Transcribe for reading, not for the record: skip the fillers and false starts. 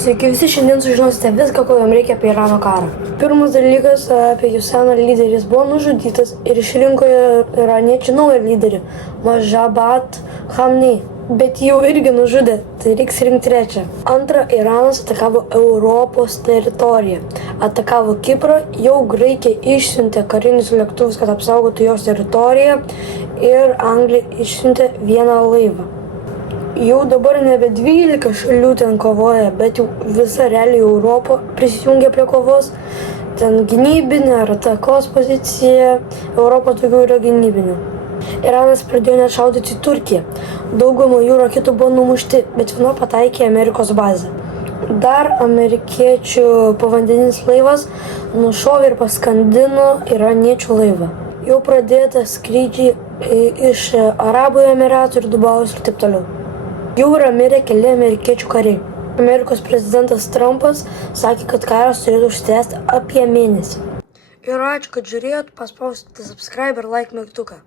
Sveiki visi, šiandien sužinosite viską, ko jums reikia apie Irano karą. Pirmas dalykas apie jų seną lyderį. Jis buvo nužudytas ir išrinko iraniečių naują lyderį, Možabat Khamnei. Bet jau irgi nužudė, tai reiks rinkti trečią. Antra, Iranas atakavo Europos teritoriją. Atakavo Kiprą, jau Graikija išsiuntė karinius lėktuvus, kad apsaugotų jos teritoriją, ir Anglija išsiuntė vieną laivą. Jau dabar nebe 12 šalių ten kovoja, bet jau visa realiai Europa prisijungia prie kovos. Ten gynybinė ar atakos pozicija, Europa daugiau yra gynybinė. Iranas pradėjo net šaudyti į Turkiją. Dauguma jų raketų buvo numušti, bet viena pataikė Amerikos bazę. Dar amerikiečių povandeninis laivas nušovė ir paskandino iraniečių laivą. Jau pradėta skrydžiai iš Arabų Emiratų ir Dubajaus ir taip toliau. Jau yra mirę keli amerikiečių kariai. Amerikos prezidentas Trumpas sakė, kad karas turėtų užsitęsti apie mėnesį. Ir ačiū, kad žiūrėjot, paspauskite subscribe ir like mygtuką.